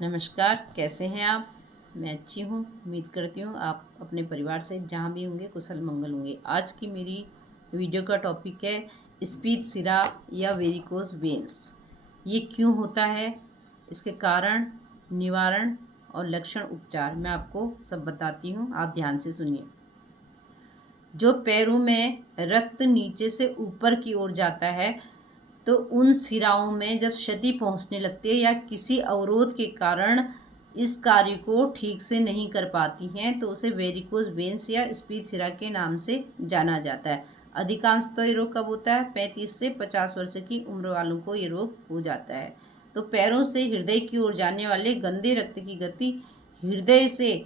नमस्कार, कैसे हैं आप। मैं अच्छी हूँ। उम्मीद करती हूँ आप अपने परिवार से जहाँ भी होंगे कुशल मंगल होंगे। आज की मेरी वीडियो का टॉपिक है स्पीड सिरा या वेरिकोज वेन्स। ये क्यों होता है, इसके कारण, निवारण और लक्षण, उपचार मैं आपको सब बताती हूँ। आप ध्यान से सुनिए। जो पैरों में रक्त नीचे से ऊपर की ओर जाता है तो उन सिराओं में जब क्षति पहुंचने लगती है या किसी अवरोध के कारण इस कार्य को ठीक से नहीं कर पाती हैं तो उसे वेरिकोज वेन्स या स्पीड सिरा के नाम से जाना जाता है। अधिकांशतः ये रोग कब होता है? 35 से 50 वर्ष की उम्र वालों को ये रोग हो जाता है। तो पैरों से हृदय की ओर जाने वाले गंदे रक्त की गति हृदय से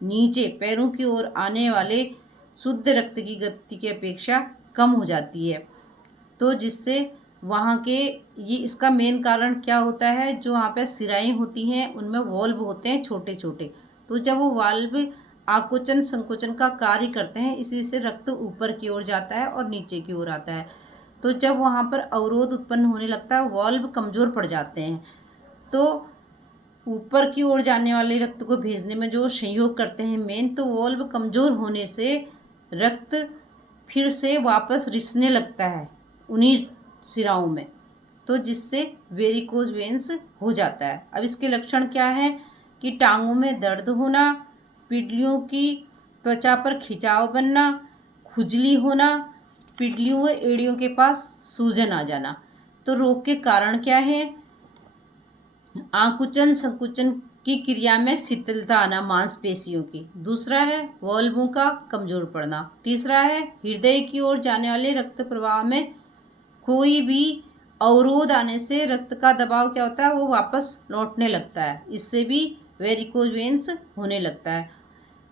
नीचे पैरों की ओर आने वाले शुद्ध रक्त की गति की अपेक्षा कम हो जाती है। तो जिससे वहाँ के ये इसका मेन कारण क्या होता है, जो वहाँ पे सिराएँ होती हैं उनमें वॉल्व होते हैं छोटे छोटे। तो जब वो वाल्व आकुंचन संकुचन का कार्य करते हैं, इसी से रक्त ऊपर की ओर जाता है और नीचे की ओर आता है। तो जब वहाँ पर अवरोध उत्पन्न होने लगता है, वॉल्व कमज़ोर पड़ जाते हैं, तो ऊपर की ओर जाने वाले रक्त को भेजने में जो सहयोग करते हैं मेन, तो वॉल्व कमज़ोर होने से रक्त फिर से वापस रिसने लगता है उन्हीं सिराओं में, तो जिससे वेरिकोज वेन्स हो जाता है। अब इसके लक्षण क्या हैं कि टांगों में दर्द होना, पिंडलियों की त्वचा पर खिंचाव बनना, खुजली होना, पिंडलियों व एड़ियों के पास सूजन आ जाना। तो रोग के कारण क्या है? आकुंचन संकुचन की क्रिया में शिथिलता आना मांसपेशियों की। दूसरा है वॉल्वों का कमजोर पड़ना। तीसरा है हृदय की ओर जाने वाले रक्त प्रवाह में कोई भी अवरोध आने से रक्त का दबाव क्या होता है, वो वापस लौटने लगता है। इससे भी वेरिकोज वेन्स होने लगता है।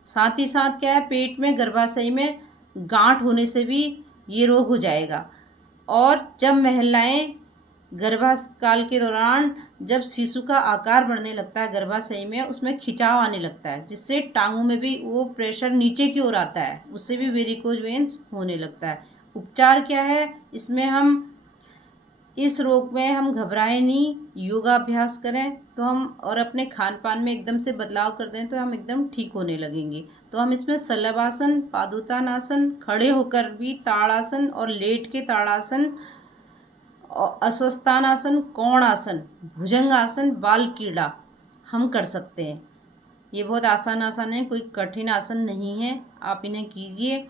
साथ ही साथ क्या है, पेट में गर्भाशय में गांठ होने से भी ये रोग हो जाएगा। और जब महिलाएं गर्भकाल के दौरान जब शिशु का आकार बढ़ने लगता है गर्भाशय में, उसमें खिंचाव आने लगता है, जिससे टांगों में भी वो प्रेशर नीचे की ओर आता है, उससे भी वेरिकोज वेन्स होने लगता है। उपचार क्या है इसमें? हम इस रोग में हम घबराएं नहीं, योगाभ्यास करें तो हम, और अपने खान पान में एकदम से बदलाव कर दें तो हम एकदम ठीक होने लगेंगे। तो हम इसमें शलभासन, पादुतानासन, खड़े होकर भी ताड़ासन और लेट के ताड़ासन, अस्वस्थानासन, कोणासन, भुजंगासन, बाल क्रीड़ा हम कर सकते हैं। ये बहुत आसान आसन है, कोई कठिन आसन नहीं है, आप इन्हें कीजिए।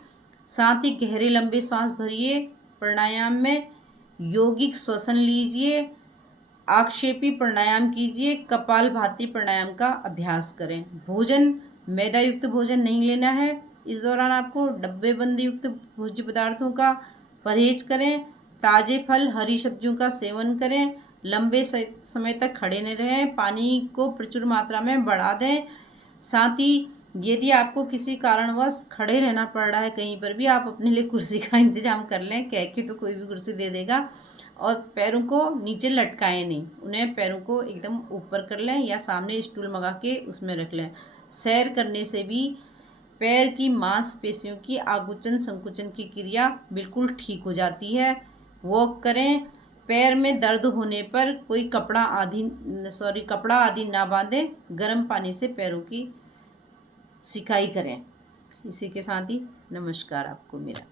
साथ ही गहरे लंबे सांस भरिए, प्राणायाम में यौगिक श्वसन लीजिए, आक्षेपी प्राणायाम कीजिए, कपालभाति प्राणायाम का अभ्यास करें। भोजन, मैदा युक्त भोजन नहीं लेना है। इस दौरान आपको डब्बेबंदी युक्त भोज्य पदार्थों का परहेज करें। ताज़े फल, हरी सब्जियों का सेवन करें। लंबे समय तक खड़े न रहें। पानी को प्रचुर मात्रा में बढ़ा दें। साथ ही यदि आपको किसी कारणवश खड़े रहना पड़ रहा है कहीं पर भी, आप अपने लिए कुर्सी का इंतजाम कर लें। कह के तो कोई भी कुर्सी दे देगा। और पैरों को नीचे लटकाएं नहीं, उन्हें पैरों को एकदम ऊपर कर लें या सामने स्टूल मंगा के उसमें रख लें। सैर करने से भी पैर की मांसपेशियों की आकुंचन संकुचन की क्रिया बिल्कुल ठीक हो जाती है। वॉक करें। पैर में दर्द होने पर कोई कपड़ा आदि ना बांधें। गर्म पानी से पैरों की सिकाई करें। इसी के साथ ही नमस्कार आपको मेरा।